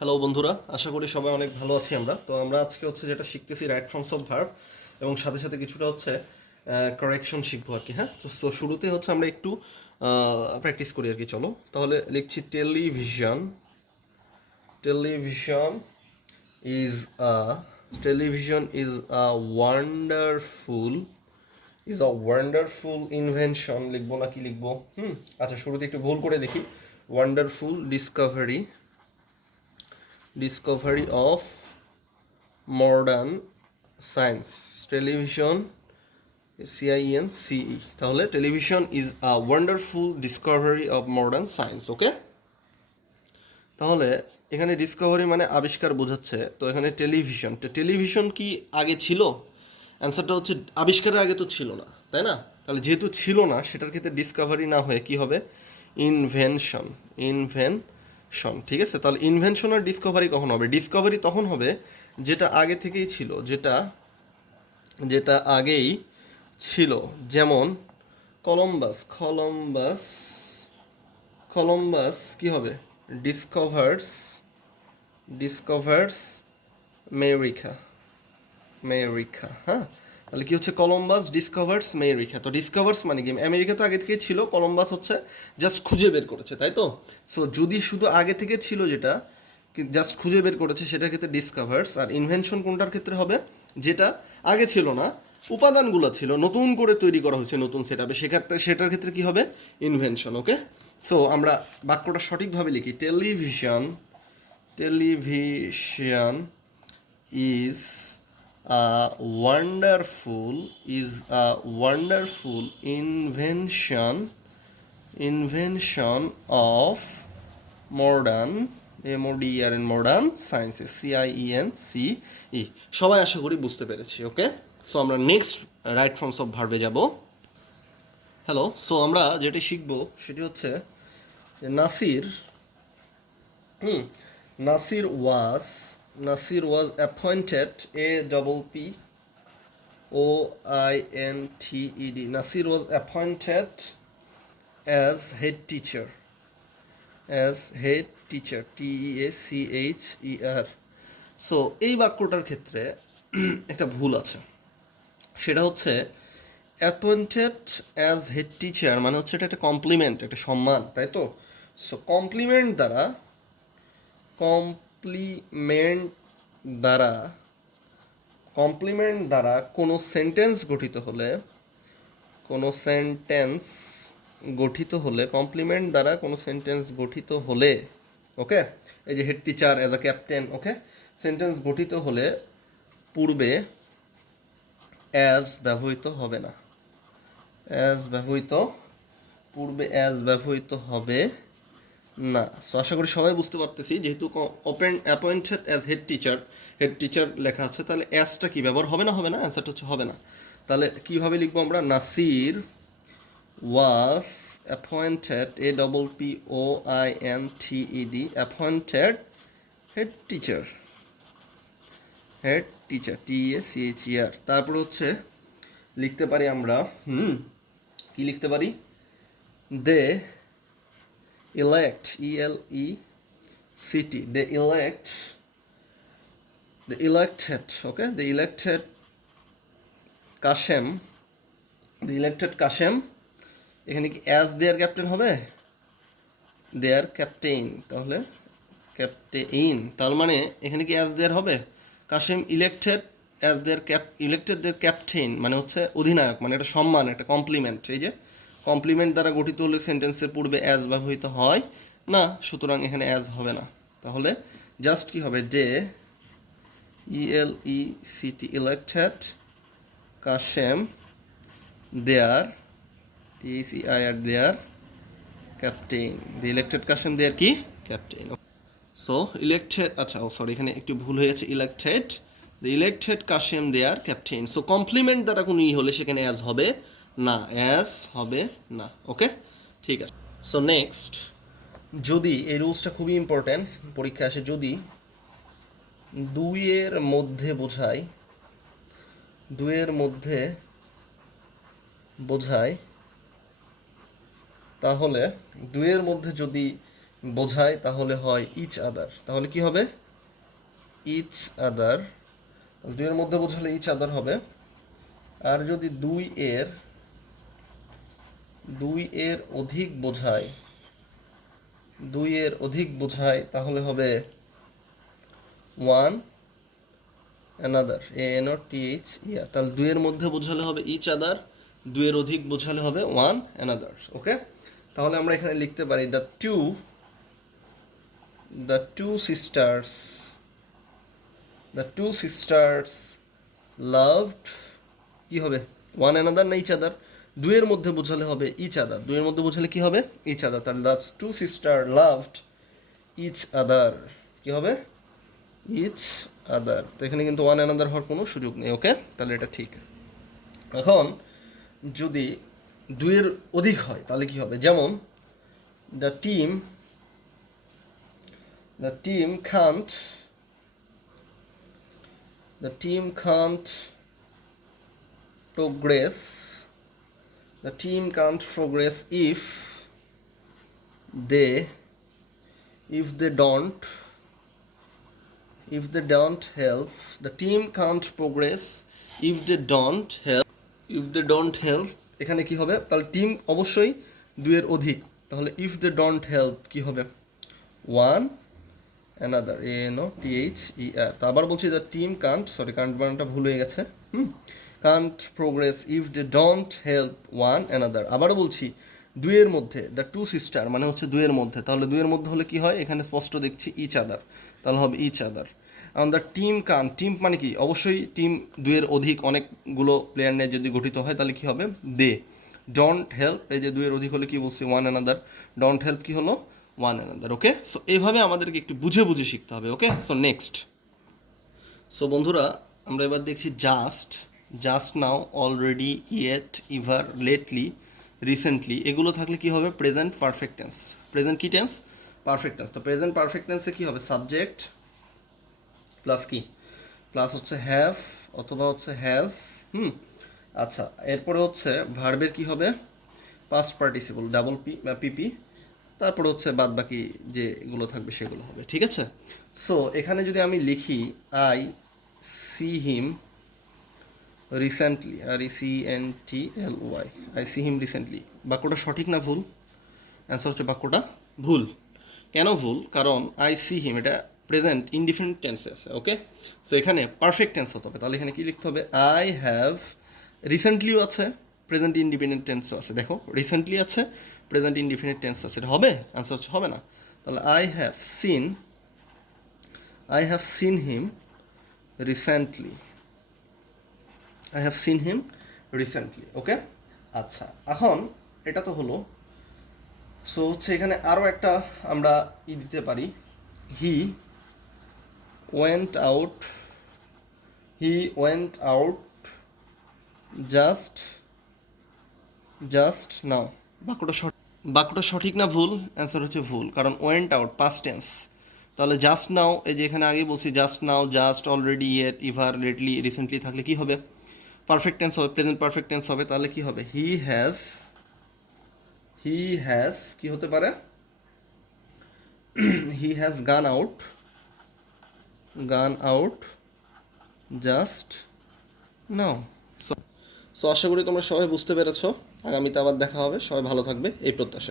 Hello বন্ধুরা, আশা করি সবাই অনেক ভালো আছি। আমরা আজকে যেটা শিখতেছি রাইট ফর্মস অফ ভার্ব, এবং সাথে সাথে কিছুটা কারেকশন শিখবো আর কি। হ্যাঁ, তো শুরুতে আমরা একটু প্র্যাকটিস করি আর কি। চলো তাহলে লিখছি television. Television is a television is a wonderful invention. লিখবো না কি লিখবো? আচ্ছা, শুরুতে একটু ভুল করে দেখি। Wonderful discovery of modern science. Television CINCE, তাহলে television is a wonderful discovery of modern science. Okay, তাহলে এখানে ডিসকভারি মানে আবিষ্কার বোঝাচ্ছে, তো এখানে টেলিভিশন কি আগে ছিল? অ্যান্সারটা হচ্ছে আবিষ্কারের আগে তো ছিল না, তাই না? তাহলে যেহেতু ছিল না, সেটার ক্ষেত্রে ডিসকভারি না হয়ে কি হবে? ইনভেনশন। ঠিক আছে, তাহলে ইনভেনশন আর ডিসকভারি কখন হবে? ডিসকভারি তখন হবে যেটা আগে থেকেই ছিল, যেটা আগেই ছিল। যেমন কলম্বাস কি হবে? ডিসকভার্স মেরিকা। হ্যাঁ, তাহলে কি হচ্ছে? Columbus discovers America. তো ডিসকভার্স মানে কি? আমেরিকা তো আগে থেকেই ছিল, কলম্বাস জাস্ট খুঁজে বের করেছে, তাই তো? সো যদি শুধু আগে থেকে ছিল, যেটা জাস্ট খুঁজে বের করেছে, সেটার ক্ষেত্রে ডিসকভার্স। আর ইনভেনশন কোনটার ক্ষেত্রে হবে? যেটা আগে ছিল না, উপাদানগুলো ছিল, নতুন করে তৈরি করা হয়েছে নতুন সেট আপে, সেটার ক্ষেত্রে কি হবে? ইনভেনশন। ওকে, সো আমরা বাক্যটা সঠিকভাবে লিখি। Television is a wonderful invention of modern sciences. CIENCE। সবাই আশা করি বুঝতে পেরেছি। ওকে, সো আমরা নেক্সট রাইট ফর্মস অফ ভার্বে যাব। হ্যালো, সো আমরা যেটি শিখব সেটি হচ্ছে যে Nasir was appointed, APPOINTED। Nasir was appointed as head teacher TEACHER। So এই বাক্যটার ক্ষেত্রে একটা ভুল আছে। সেটা হচ্ছে অ্যাপয়েন্টেড অ্যাজ হেড টিচার মানে এটা একটা কমপ্লিমেন্ট, একটা সম্মান, তাই তো? সো কমপ্লিমেন্ট দ্বারা কোনো সেন্টেন্স কমপ্লিমেন্ট দ্বারা কোনো সেন্টেন্স গঠিত হলে, ওকে, এই যে head teacher as a captain, okay, sentence গঠিত হলে পূর্বে অ্যাজ ব্যবহৃত হবে না। সো আশা করি সবাই বুঝতে পারতেছি। যেহেতু অ্যাপয়েন্টেড অ্যাজ হেড টিচার লেখা আছে, তাহলে অ্যাজটা কি ব্যবহার হবে না? অ্যান্সারটা হবে না। তাহলে কীভাবে লিখবো আমরা? Nasir was appointed, APPOINTED, appointed head teacher TACHER। তারপর লিখতে পারি আমরা, কি লিখতে পারি? দে elect, ELECT, the elected Kashem, এখানে কি অ্যাজ দেয়ার ক্যাপ্টেন হবে? দেয়ার ক্যাপ্টেইন, তাহলে ক্যাপ্টেইন, তার মানে এখানে কি অ্যাজ দেয়ার হবে? কাশেম ইলেক্টেড অ্যাজ দেয়ার ক্যাপ্টেইন মানে অধিনায়ক, মানে একটা সম্মান, একটা কমপ্লিমেন্ট। এই যে কমপ্লিমেন্ট দ্বারা গঠিত হলে সেন্টেন্সের পূর্বে অ্যাজ ব্যবহৃত হয় না, সুতরাং এখানে অ্যাজ হবে না। তাহলে জাস্ট কি হবে? যে ELECT, elected Kashem their TECHER, their captain. The elected Kashem their কি? ক্যাপ্টেইন। সো ইলেক্টেড, আচ্ছা সরি, এখানে একটু ভুল হয়েছে। The elected Kashem their captain. So complement দ্বারা কোনো হলে সেখানে অ্যাজ হবে না। ওকে, ঠিক আছে। সো নেক্সট, যদি এই রুলসটা খুবই ইম্পর্ট্যান্ট, পরীক্ষা আসে, যদি দুইয়ের মধ্যে বোঝায়, তাহলে দুইয়ের মধ্যে যদি বোঝায় তাহলে হয় ইচ আদার, তাহলে কি হবে ইচ আদার, দুইয়ের মধ্যে বোঝালে ইচ আদার হবে। আর যদি দুই এর অধিক বোঝায়, তাহলে হবে ওয়ান অ্যানাদার, ANOTH, ইয়া। তাহলে দুইয়ের মধ্যে বোঝালে হবে ইচ আদার, দুইয়ের অধিক বোঝালে হবে ওয়ান অ্যানাদার। ওকে, তাহলে আমরা এখানে লিখতে পারি the two sisters loved, কি হবে ওয়ান অ্যানাদার না ইচ আদার? দুইয়ের মধ্যে বোঝালে হবে ইচ আদার, দুইয়ের মধ্যে বোঝালে কি হবে ইচ আদার। তাহলে the two sister loved each other, কি হবে ইচ আদার। তো এখানে কিন্তু ওয়ান অ্যানাদার হওয়ার কোনো সুযোগ নেই। ওকে, তাহলে এটা ঠিক। এখন যদি দুইয়ের অধিক হয় তাহলে কি হবে, যেমন the team can't progress if they don't help. The team can't progress if they don't help, এখানে কি হবে, তাহলে টিম অবশ্যই দুইয়ের অধিক, তাহলে ইফ দে ডোন্ট হেল্প কি হবে ওয়ান অ্যানাদার, ANOTHER। তো আবার বলছি দ্য টিম কান্ট বানানটা ভুল হয়ে গেছে, can't progress if they don't help one another. আবারও বলছি দুইয়ের মধ্যে, দ্য টু সিস্টার মানে হচ্ছে দুইয়ের মধ্যে, তাহলে দুইয়ের মধ্যে হলে কি হয়, এখানে স্পষ্ট দেখছি ইচ আদার, তাহলে হবে each other. On the team মানে কি, অবশ্যই টিম দুইয়ের অধিক অনেকগুলো প্লেয়ার নিয়ে যদি গঠিত হয় তাহলে কি হবে দে ডোন্ট হেল্প, এই যে দুইয়ের অধিক হলে কি বলছি ওয়ান অ্যানাদার, ডোন্ট হেল্প কি হলো ওয়ান অ্যানাদার। ওকে, সো এইভাবে আমাদেরকে একটু বুঝে শিখতে হবে। ওকে, সো নেক্সট, সো বন্ধুরা আমরা এবার দেখছি just now, already, yet, ever, lately, recently, এগুলো থাকলে কি হবে প্রেজেন্ট পারফেক্ট টেন্স। প্রেজেন্ট কি টেন্স, পারফেক্ট টেন্স। তো প্রেজেন্ট পারফেক্ট টেন্সে কি হবে, সাবজেক্ট প্লাস কি, প্লাস হচ্ছে হ্যাভ অথবা হচ্ছে হ্যাজ। আচ্ছা, এরপরে হচ্ছে ভার্বের কি হবে পাস্ট পার্টিসিপল, ডাবল পিপি, তারপরে হচ্ছে বাদ বাকি যেগুলো থাকবে সেগুলো হবে। ঠিক আছে, সো এখানে যদি আমি লিখি I see him recently, RECENTLY, I see him recently, বাক্যটা সঠিক না ভুল? অ্যান্সার হচ্ছে বাক্যটা ভুল। কেন ভুল, কারণ আই সি হিম এটা প্রেজেন্ট ইনডিফিনিট টেন্সে আছে। ওকে, সো এখানে পারফেক্ট টেন্স হতে হবে, তাহলে এখানে কি লিখতে হবে আই হ্যাভ, রিসেন্টলিও আছে, প্রেজেন্ট ইনডিপেন্ডেন্ট টেন্সও আছে, দেখো রিসেন্টলি আছে, প্রেজেন্ট ইনডিফিনিট টেন্স আছে, এটা হবে? অ্যান্সার হচ্ছে হবে না। তাহলে I have seen him recently, okay. আচ্ছা, এখন এটা তো হলো। সো হচ্ছে এখানে আরও একটা আমরা দিতে পারি, he went out just now, বাক্যটা সঠিক না ভুল? অ্যান্সার হচ্ছে ভুল, কারণ ওয়েন্ট আউট পাস্ট টেন্স। তাহলে জাস্ট নাও, এই যে এখানে আগে বলছি just now, just, already, yet, ever, lately, recently থাকলে কি হবে পারফেক্ট টেন্স হবে, প্রেজেন্ট পারফেক্ট টেন্স হবে। তাহলে কি হবে হি হ্যাজ কি হতে পারে, he has gone out just now. So আশা করি তোমরা সবাই বুঝতে পেরেছো। আগামীতে আবার দেখা হবে, সবাই ভালো থাকবে এই প্রত্যাশায়।